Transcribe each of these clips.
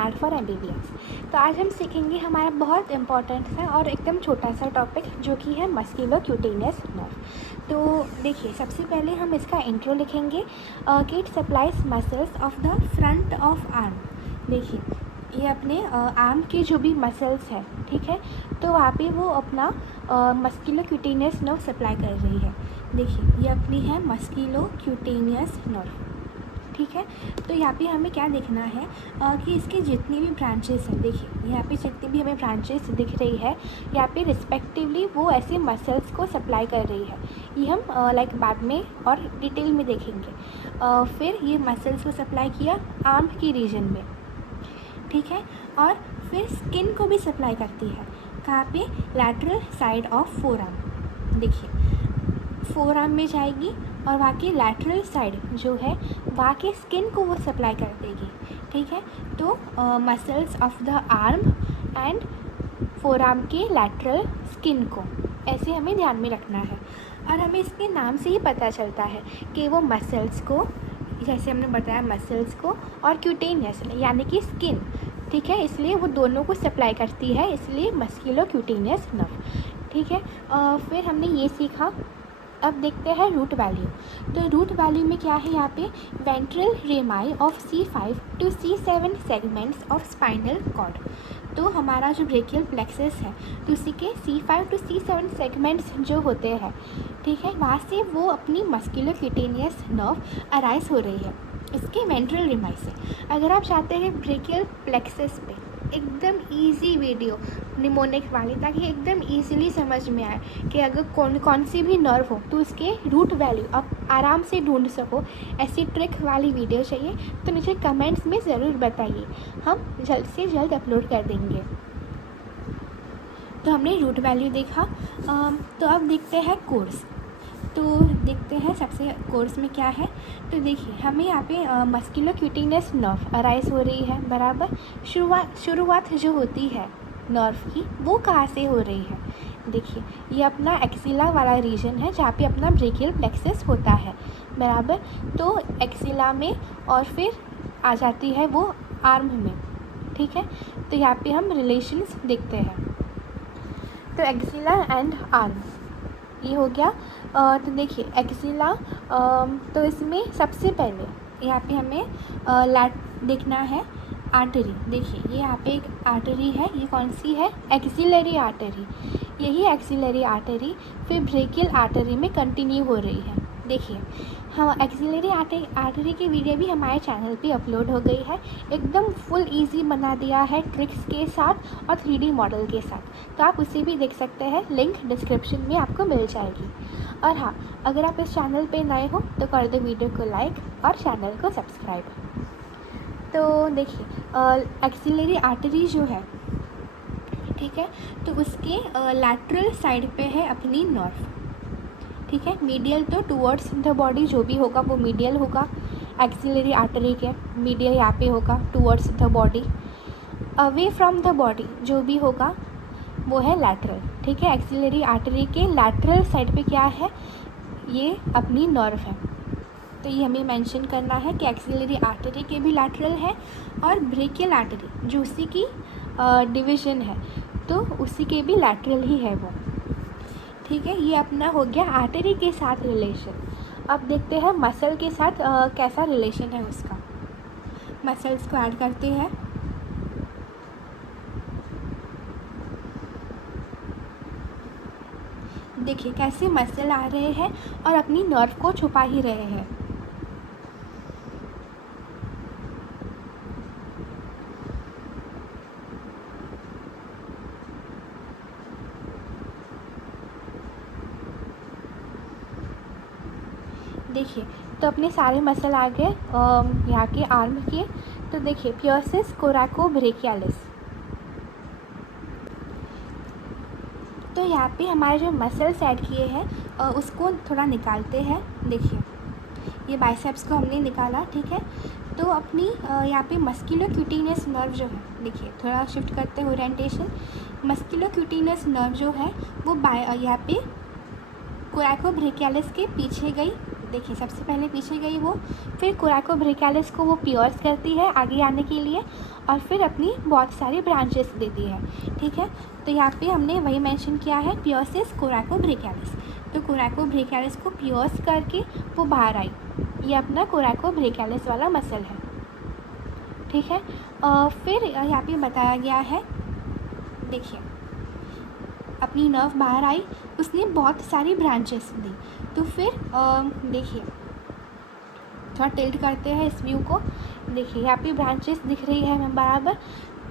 Mad for MBBS। तो आज हम सीखेंगे हमारा बहुत इम्पॉर्टेंट है और एकदम छोटा सा टॉपिक जो कि है मस्कुलोक्यूटेनियस नर्व। तो देखिए, सबसे पहले हम इसका इंट्रो लिखेंगे कि it supplies muscles of the front of arm. देखिए, ये अपने आर्म की जो भी मसल्स है, ठीक है, तो वहाँ पे वो अपना मस्कुलोक्यूटेनियस नर्व सप्लाई कर रही है। देखिए, ये अपनी है मस्कुलोक्यूटेनियस नर्व, ठीक है। तो यहाँ पे हमें क्या देखना है कि इसके जितनी भी ब्रांचेस हैं, देखिए यहाँ पे जितनी भी हमें ब्रांचेस दिख रही है, यहाँ पे रिस्पेक्टिवली वो ऐसे मसल्स को सप्लाई कर रही है। ये हम लाइक बाद में और डिटेल में देखेंगे। फिर ये मसल्स को सप्लाई किया आर्म की रीजन में, ठीक है, और फिर स्किन को भी सप्लाई करती है। कहाँ पे? Lateral side of four arm. देखिए, फोर आर्म में जाएगी और वहाँ की लैटरल साइड जो है वहाँ के स्किन को वो सप्लाई कर देगी, ठीक है। तो muscles of the arm and four arm के लैटरल स्किन को ऐसे हमें ध्यान में रखना है। और हमें इसके नाम से ही पता चलता है कि वो मसल्स को, जैसे हमने बताया मसल्स को, और क्यूटेनियस यानी कि स्किन, ठीक है, इसलिए वो दोनों को सप्लाई करती है, इसलिए मस्कुलोक्यूटेनियस नर्व, ठीक है। फिर हमने ये सीखा। अब देखते हैं रूट वैल्यू। तो रूट वैल्यू में क्या है? यहाँ पे ventral rami of C5 to C7 segments of spinal cord. तो हमारा जो ब्रेकियल प्लेक्सस है, तो उसी के C5 to C7 सेगमेंट्स जो होते हैं, ठीक है, वहाँ से वो अपनी मस्कुलोक्यूटेनियस नर्व अराइज हो रही है इसके वेंट्रल रेमाई से। अगर आप चाहते हैं ब्रेकियल प्लेक्सस पे एकदम इजी वीडियो निमोनिक वाली, ताकि एकदम इजीली समझ में आए कि अगर कौन सी भी नर्व हो तो उसके रूट वैल्यू आप आराम से ढूंढ सको, ऐसी ट्रिक वाली वीडियो चाहिए तो नीचे कमेंट्स में ज़रूर बताइए, हम जल्द से जल्द अपलोड कर देंगे। तो हमने रूट वैल्यू देखा। तो अब देखते हैं कोर्स। तो देखते हैं सबसे कोर्स में क्या है। तो देखिए, हमें यहाँ पे मस्कुलोक्यूटेनियस नर्व अराइज हो रही है, बराबर। शुरुआत जो होती है नर्व की वो कहाँ से हो रही है? देखिए, ये अपना एक्सिला वाला रीजन है जहाँ पे अपना ब्रेकियल प्लेक्सस होता है, बराबर। तो एक्सिला में और फिर आ जाती है वो आर्म में, ठीक है। तो यहाँ पे हम रिलेशंस देखते हैं। तो एक्सिला एंड आर्म ये हो गया। तो देखिए, एक्सिला, तो इसमें सबसे पहले यहाँ पे हमें देखना है आर्टरी। देखिए, ये यहाँ पे एक आर्टरी है, ये कौन सी है? Axillary artery. यही एक्सिलरी आर्टरी फिर ब्रेकियल आर्टरी में कंटिन्यू हो रही है। देखिए, हाँ, एक्सिलरी आर्टरी की वीडियो भी हमारे चैनल पे अपलोड हो गई है, एकदम फुल इजी बना दिया है ट्रिक्स के साथ और 3D मॉडल के साथ, तो आप उसे भी देख सकते हैं, लिंक डिस्क्रिप्शन में आपको मिल जाएगी। और हाँ, अगर आप इस चैनल पे नए हो तो कर दो वीडियो को लाइक और चैनल को सब्सक्राइब। तो देखिए, एक्सिलरी आर्टरी जो है, ठीक है, तो उसके लैटरल साइड पे है अपनी नर्व, ठीक है। मीडियल तो टुवर्ड्स द बॉडी जो भी होगा वो मीडियल होगा, एक्सिलरी आर्टरी के मीडियल यहाँ पे होगा towards the body. Away from the body जो भी होगा वो है लैटरल, ठीक है। एक्सिलरी आर्टरी के लैटरल साइड पे क्या है? ये अपनी नर्व है। तो ये हमें मेंशन करना है कि एक्सिलरी आर्टरी के भी लैटरल है और ब्रेकियल आर्टरी जो उसी की डिवीज़न है, तो उसी के भी लैटरल ही है वो, ठीक है। ये अपना हो गया आर्टरी के साथ रिलेशन। अब देखते हैं मसल के साथ कैसा रिलेशन है उसका। मसल्स को ऐड करते हैं। देखिए कैसे मसल आ रहे हैं और अपनी नर्व को छुपा ही रहे हैं। देखिए, तो अपने सारे मसल आ गए यहाँ के आर्म के। तो देखिए, पियर्सिस कोराकोब्रेकियालिस। तो यहाँ पे हमारे जो मसल्स ऐड किए हैं उसको थोड़ा निकालते हैं। देखिए, ये बाइसेप्स को हमने निकाला, ठीक है। तो अपनी यहाँ पे मस्कुलोक्यूटेनियस नर्व जो है, देखिए थोड़ा शिफ्ट करते हैं ओरिएंटेशन। मस्कुलोक्यूटेनियस नर्व जो है वो यहाँ पे कोराकोब्रेकियालिस के पीछे गई, देखिए सबसे पहले पीछे गई वो, फिर कोराकोब्रेकियालिस को वो पियर्स करती है आगे आने के लिए, और फिर अपनी बहुत सारी ब्रांचेस देती है। ठीक है, तो यहाँ पे हमने वही मेंशन किया है, पियर्सिस कोराकोब्रेकियालिस। तो कोराकोब्रेकियालिस को पियर्स करके वो बाहर आई, ये अपना कोराकोब्रेकियालिस वाला मसल है। ठीक है, फिर यहाँ पे बताया गया है, देखिए अपनी नर्व बाहर आई, उसने बहुत सारी ब्रांचेस दी। तो फिर देखिए थोड़ा टिल्ट करते हैं इस व्यू को, देखिए यहाँ पे ब्रांचेस दिख रही है हमें बराबर।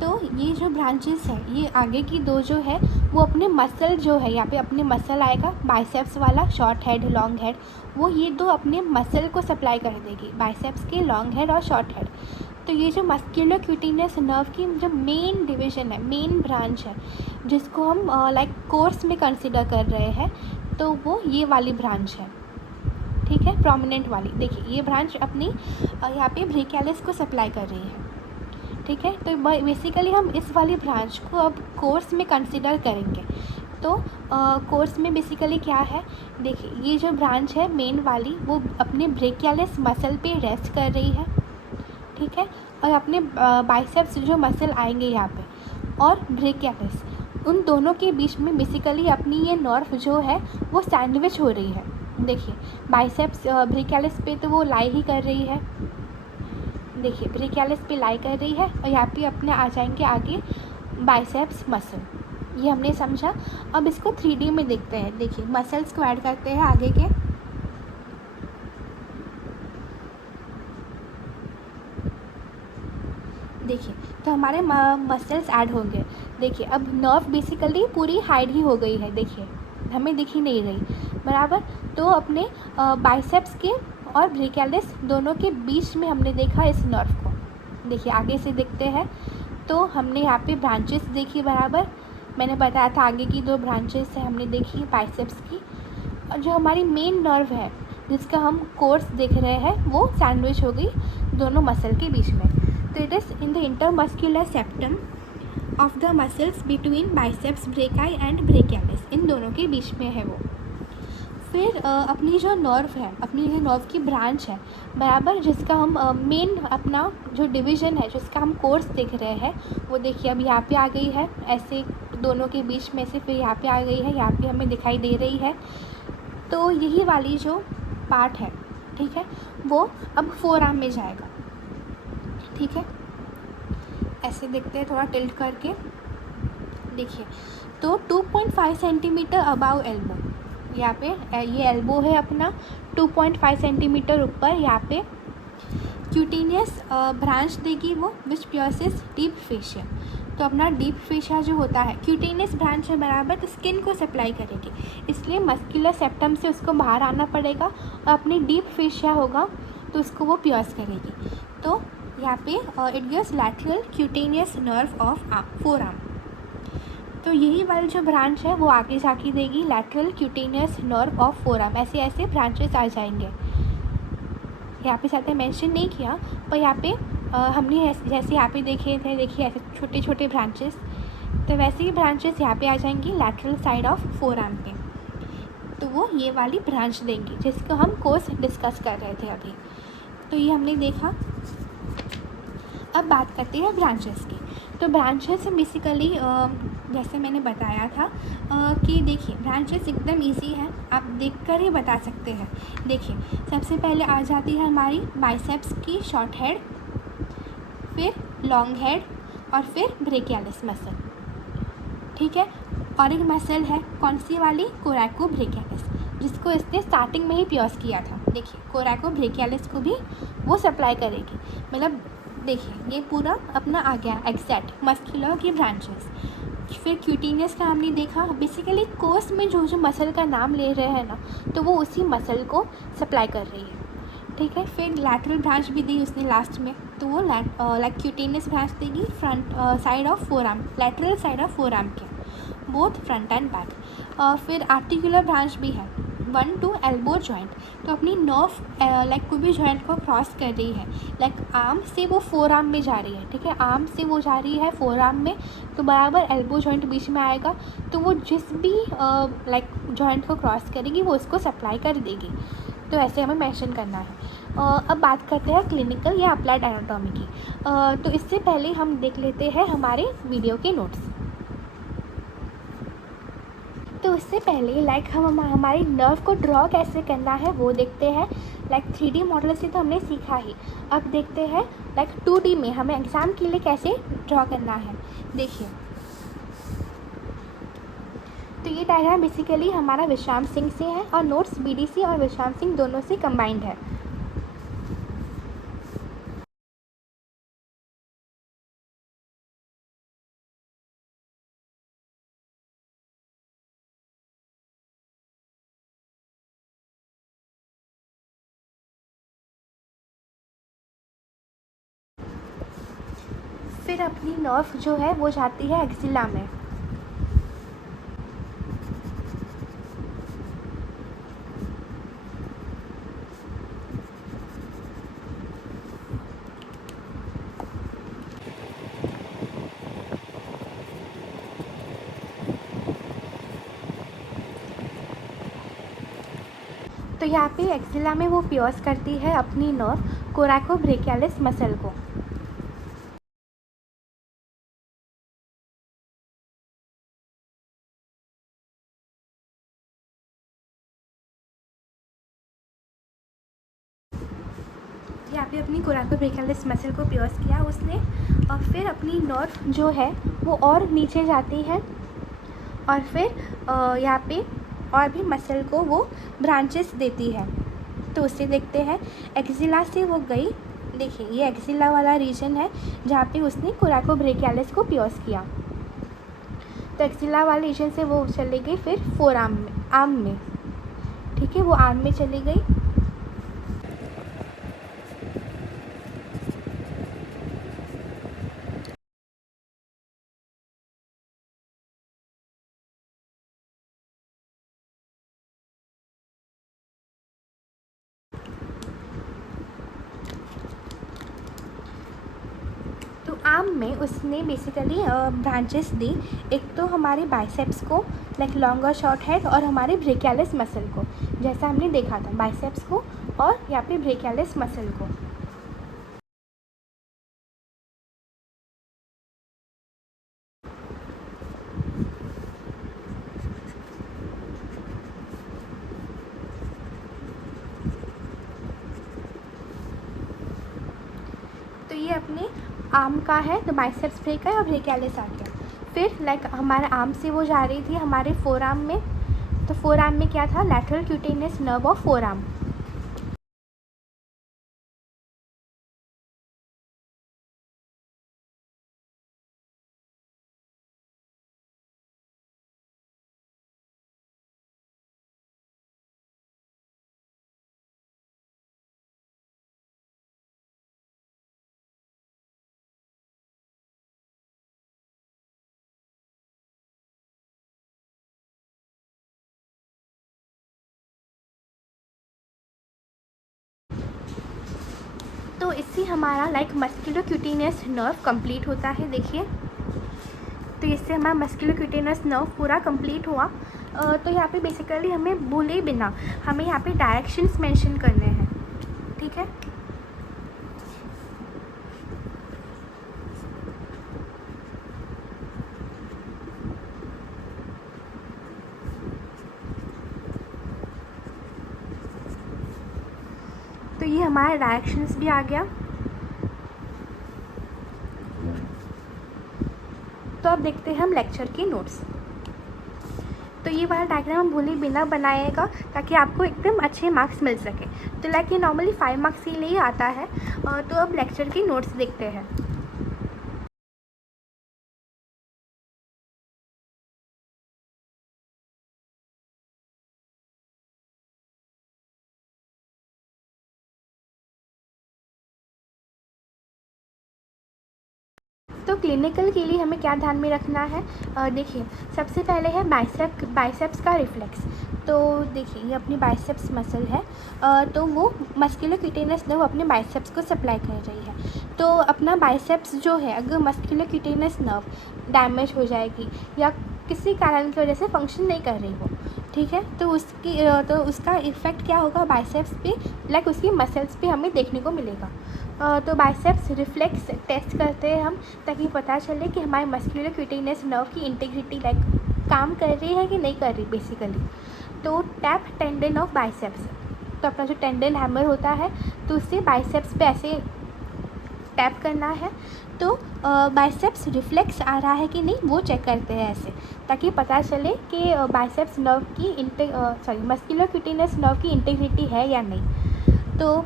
तो ये जो ब्रांचेस है, ये आगे की दो जो है वो अपने मसल जो है, यहाँ पे अपने मसल आएगा बाइसेप्स वाला, शॉर्ट हेड लॉन्ग हेड, वो ये दो अपने मसल को सप्लाई कर देगी, बाइसेप्स के लॉन्ग हेड और शॉर्ट हेड। तो ये जो मस्कुलर क्यूटेनियस नर्व की जो मेन डिवीज़न है, मेन ब्रांच है, जिसको हम लाइक कोर्स में कंसिडर कर रहे हैं, तो वो ये वाली ब्रांच है। ठीक है, प्रोमिनेंट वाली। देखिए ये ब्रांच अपनी यहाँ पे ब्रेकियालिस को सप्लाई कर रही है। ठीक है, तो बेसिकली हम इस वाली ब्रांच को अब कोर्स में कंसिडर करेंगे। तो कोर्स में बेसिकली क्या है, देखिए ये जो ब्रांच है मेन वाली, वो अपने ब्रेकियालिस मसल पे रेस्ट कर रही है। ठीक है, और अपने बाइसेप्स जो मसल आएंगे यहाँ पे और ब्रेकियालिस, उन दोनों के बीच में बेसिकली अपनी ये नर्व जो है वो सैंडविच हो रही है। देखिए बाइसेप्स ब्रेकियालिस पे तो वो लाई ही कर रही है, देखिए ब्रेकियालिस पे लाई कर रही है, और यहाँ पे अपने आ जाएंगे आगे बाइसेप्स मसल। ये हमने समझा। अब इसको 3D में देखते हैं। देखिए मसल्स को ऐड करते हैं आगे के, देखिए तो हमारे मसल्स ऐड होंगे। देखिए अब नर्व बेसिकली पूरी हाइड ही हो गई है, देखिए हमें दिख ही नहीं रही बराबर। तो अपने बाइसेप्स के और ब्रेकियालिस दोनों के बीच में हमने देखा इस नर्व को। देखिए आगे से देखते हैं, तो हमने यहाँ पे ब्रांचेस देखी बराबर, मैंने बताया था आगे की दो ब्रांचेस है हमने देखी बाइसेप्स की, और जो हमारी मेन नर्व है जिसका हम कोर्स देख रहे हैं वो सैंडविच हो गई दोनों मसल के बीच में। तो it is in the intermuscular septum of the muscles between biceps brachii and brachialis, इन दोनों के बीच में है वो। फिर अपनी जो नर्व है, अपनी जो नर्व की ब्रांच है बराबर, जिसका हम मेन अपना जो डिवीज़न है जिसका हम कोर्स देख रहे हैं, वो देखिए अब यहाँ पे आ गई है, ऐसे दोनों के बीच में से फिर यहाँ पे आ गई है, यहाँ पे हमें दिखाई दे रही है। तो यही वाली जो पार्ट है, ठीक है, वो अब फोर आर्म में जाएगा। ठीक है, ऐसे देखते हैं थोड़ा टिल्ट करके, देखिए तो 2.5 सेंटीमीटर अबाव एल्बो, यहाँ पे ये एल्बो है अपना 2.5 सेंटीमीटर ऊपर, यहाँ पे क्यूटेनियस ब्रांच देगी वो विच पियर्सेस डीप फेशिया। तो अपना डीप फेशिया जो होता है, क्यूटेनियस ब्रांच है बराबर, तो स्किन को सप्लाई करेगी, इसलिए मस्कुलर सेप्टम से उसको बाहर आना पड़ेगा, और अपनी डीप फेशिया होगा तो उसको वो पियर्स करेगी। तो यहाँ पे it gives lateral cutaneous nerve of four arm. तो यही वाली जो ब्रांच है वो आगे जाके देगी lateral cutaneous nerve of four arm. ऐसे ऐसे ब्रांचेस आ जाएंगे, यहाँ पे साथ में मेंशन नहीं किया, पर यहाँ पे हमने जैसे यहाँ पे देखे थे, देखिए ऐसे छोटे छोटे ब्रांचेस, तो वैसे ही ब्रांचेस यहाँ पे आ जाएंगी lateral side of four arm पे। तो वो ये वाली ब्रांच देंगी जिसको हम कोर्स डिस्कस कर रहे थे अभी। तो ये हमने देखा। अब बात करते हैं ब्रांचेस की। तो ब्रांचेस बेसिकली जैसे मैंने बताया था कि देखिए ब्रांचेस एकदम इजी है, आप देखकर ही बता सकते हैं। देखिए सबसे पहले आ जाती है हमारी बाइसेप्स की शॉर्ट हेड, फिर लॉन्ग हेड, और फिर ब्रेकियालिस मसल। ठीक है, और एक मसल है कौन सी वाली, कोराकोब्रेकियालिस, जिसको इसने स्टार्टिंग में ही पियर्स किया था। देखिए कोराकोब्रेकियालिस को भी वो सप्लाई करेगी, मतलब देखिए ये पूरा अपना आ गया एग्जैक्ट मस्कुलर की ब्रांचेस। फिर क्यूटेनियस का हमने देखा, बेसिकली कोर्स में जो जो मसल का नाम ले रहे हैं ना, तो वो उसी मसल को सप्लाई कर रही है। ठीक है, फिर लैटरल ब्रांच भी दी उसने लास्ट में, तो वो लाइक क्यूटेनियस ब्रांच देगी front side of four arm, lateral side of four arm के, बोथ फ्रंट एंड बैक। फिर आर्टिकुलर ब्रांच भी है 1 to एल्बो जॉइंट, तो अपनी नर्व लाइक कोई भी जॉइंट को क्रॉस कर रही है, लाइक आर्म से वो फोर आर्म में जा रही है। ठीक है, आर्म से वो जा रही है फोर आर्म में, तो बराबर एल्बो जॉइंट बीच में आएगा, तो वो जिस भी लाइक जॉइंट को क्रॉस करेगी वो उसको सप्लाई कर देगी। तो ऐसे हमें मेंशन करना है। अब बात करते हैं क्लिनिकल या अप्लाइड एनाटॉमी की। तो इससे पहले हम देख लेते हैं हमारे वीडियो के नोट्स। तो उससे पहले हम हमारी नर्व को ड्रॉ कैसे करना है वो देखते हैं। 3D मॉडल से तो हमने सीखा ही, अब देखते हैं 2D में हमें एग्ज़ाम के लिए कैसे ड्रॉ करना है। देखिए, तो ये डायग्राम बेसिकली हमारा विश्राम सिंह से है और नोट्स BDC और विश्राम सिंह दोनों से कंबाइंड है। फिर अपनी नर्व जो है वो जाती है एक्सिला में। तो यहाँ पे एक्सिला में वो पियर्स करती है अपनी नर्व कोराकोब्रेकियालिस मसल को। यहाँ पे अपनी कोराकोब्रेकियालिस मसल को पियर्स किया उसने, और फिर अपनी नर्व जो है वो और नीचे जाती है और फिर यहाँ पे और भी मसल को वो ब्रांचेस देती है। तो उससे देखते हैं एक्सिला से वो गई, देखिए ये एक्सिला वाला रीजन है जहाँ पे उसने कोराकोब्रेकियालिस को पियर्स किया। तो एक्सिला वाले रीजन से वो चली गई फिर फोर आर्म में, ठीक है, वो आर्म में चली गई। तो आर्म में उसने बेसिकली ब्रांचेस दी, एक तो हमारे बाइसेप्स को लॉन्गर शॉर्ट हेड और हमारे ब्रेकियालिस मसल को, जैसा हमने देखा था बाइसेप्स को और यहाँ पे ब्रेकियालिस मसल को। तो ये अपने आर्म का है, तो बाइसेप्स ब्रेक है और ब्रेकियालिस आ गया। फिर हमारे आर्म से वो जा रही थी हमारे फोर आर्म में, तो फोर आर्म में क्या था, lateral cutaneous nerve of four arm. तो इससे हमारा मस्कुलोक्यूटेनियस नर्व कंप्लीट होता है। देखिए, तो इससे हमारा मस्कुलोक्यूटेनियस नर्व पूरा कंप्लीट हुआ। तो यहाँ पे बेसिकली हमें भूले बिना हमें यहाँ पे डायरेक्शंस मेंशन करने हैं, ठीक है। तो ये हमारा डायरेक्शंस भी आ गया। तो अब देखते हैं हम लेक्चर के नोट्स। तो ये वाला डायग्राम हम भूले बिना बनाएगा ताकि आपको एकदम अच्छे मार्क्स मिल सके। तो ये नॉर्मली 5 मार्क्स के लिए आता है। तो अब लेक्चर के नोट्स देखते हैं। तो क्लिनिकल के लिए हमें क्या ध्यान में रखना है, देखिए सबसे पहले है बाइसेप्स का रिफ्लेक्स। तो देखिए ये अपनी बाइसेप्स मसल है, तो वो मस्कुलोक्यूटेनियस नर्व अपने बाइसेप्स को सप्लाई कर रही है। तो अपना बाइसेप्स जो है अगर मस्कुलोक्यूटेनियस नर्व डैमेज हो जाएगी या किसी कारण की वजह से फंक्शन नहीं कर रही हो, ठीक है। तो उसका इफ़ेक्ट क्या होगा बाइसेप्स पे, लाइक उसकी मसल्स पे हमें देखने को मिलेगा। तो बाइसेप्स रिफ्लेक्स टेस्ट करते हैं हम, ताकि पता चले कि हमारे मस्कुलर क्यूटेनियस नर्व की इंटीग्रिटी लाइक काम कर रही है कि नहीं कर रही बेसिकली। तो टैप टेंडन ऑफ बाइसेप्स, तो अपना जो टेंडन हैमर होता है तो उससे बाइसेप्स पे ऐसे टैप करना है। तो बाइसेप्स रिफ्लेक्स आ रहा है कि नहीं वो चेक करते हैं ऐसे, ताकि पता चले कि बाइसेप्स नर्व की मस्कुलर क्यूटेनियस नर्व की इंटीग्रिटी है या नहीं। तो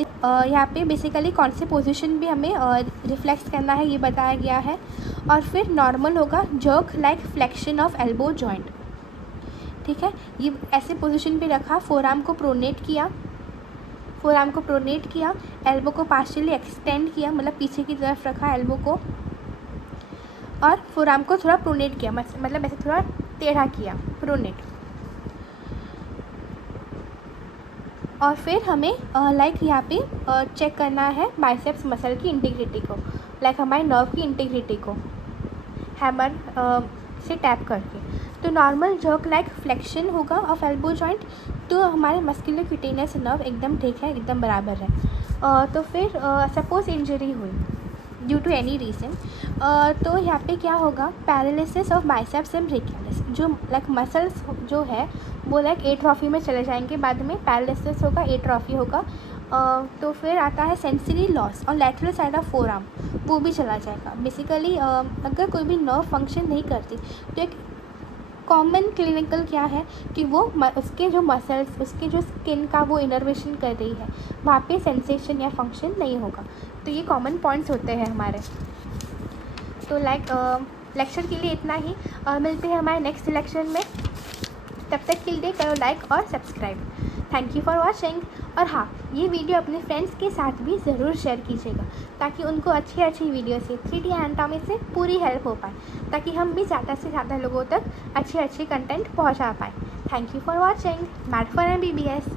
यहाँ पे बेसिकली कौन से पोजीशन भी हमें रिफ्लेक्स करना है ये बताया गया है। और फिर नॉर्मल होगा jerk like flexion of elbow joint, ठीक है। ये ऐसे पोजीशन पे रखा, फोरआर्म को प्रोनेट किया, एल्बो को पार्शियली एक्सटेंड किया, मतलब पीछे की तरफ रखा एल्बो को, और फोरआर्म को थोड़ा प्रोनेट किया, मतलब ऐसे थोड़ा टेढ़ा किया, प्रोनेट। और फिर हमें लाइक यहाँ पे चेक करना है बाइसेप्स मसल की इंटीग्रिटी को, लाइक हमारे नर्व की इंटीग्रिटी को हैमर से टैप करके। तो नॉर्मल जर्क लाइक फ्लेक्शन होगा ऑफ एल्बो जॉइंट, तो हमारे मस्कुलर क्यूटेनियस नर्व एकदम ठीक है, एकदम बराबर है। तो फिर सपोज इंजरी हुई ड्यू टू एनी रीज़न, तो यहाँ पे क्या होगा paralysis of biceps and brachialis, जो लाइक मसल्स जो है वो लाइक एट्रॉफी में चले जाएंगे, बाद में पैरालिसिस होगा, एट्रॉफी होगा। तो फिर आता है सेंसरी लॉस और लैटरल साइड ऑफ फोरआर्म, वो भी चला जाएगा। बेसिकली अगर कोई भी नर्व फंक्शन नहीं करती तो एक कॉमन क्लिनिकल क्या है कि वो उसके जो मसल्स, उसके जो स्किन का वो इनर्वेशन कर रही है, वहाँ पे सेंसेशन या फंक्शन नहीं होगा। तो ये कॉमन पॉइंट्स होते हैं हमारे। तो लाइक लेक्चर के लिए इतना ही, मिलते हैं हमारे नेक्स्ट लेक्चर में। तब तक के लिए करो लाइक और subscribe. Thank you for watching. और हाँ, ये वीडियो अपने फ्रेंड्स के साथ भी ज़रूर शेयर कीजिएगा, ताकि उनको अच्छी वीडियो से 3D एनाटॉमी से पूरी हेल्प हो पाए, ताकि हम भी ज़्यादा से ज़्यादा लोगों तक अच्छे कंटेंट पहुंचा पाएँ। Thank you for watching. Mat for MBBS।